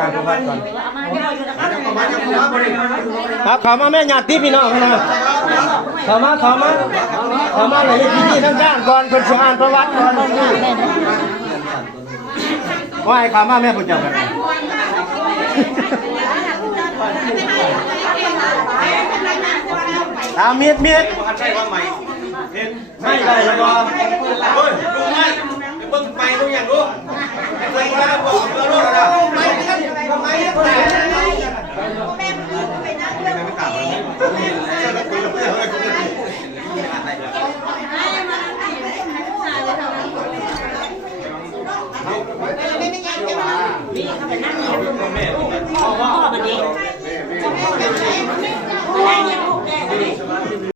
การประวัติก่อนครับเขามาแม่ญาติพี่น้องนะเขามาเลยที่นี่ทั้งด้านก่อนคนอ่านประวัติก่อนว่าให้เขามาแม่ผู้เจ้ากันเมียดไม่ได้แล้วก็เฮ้ยดูไหมเบิ่งไปดูอย่างดูไปมาบอกเออรถอะไรไม่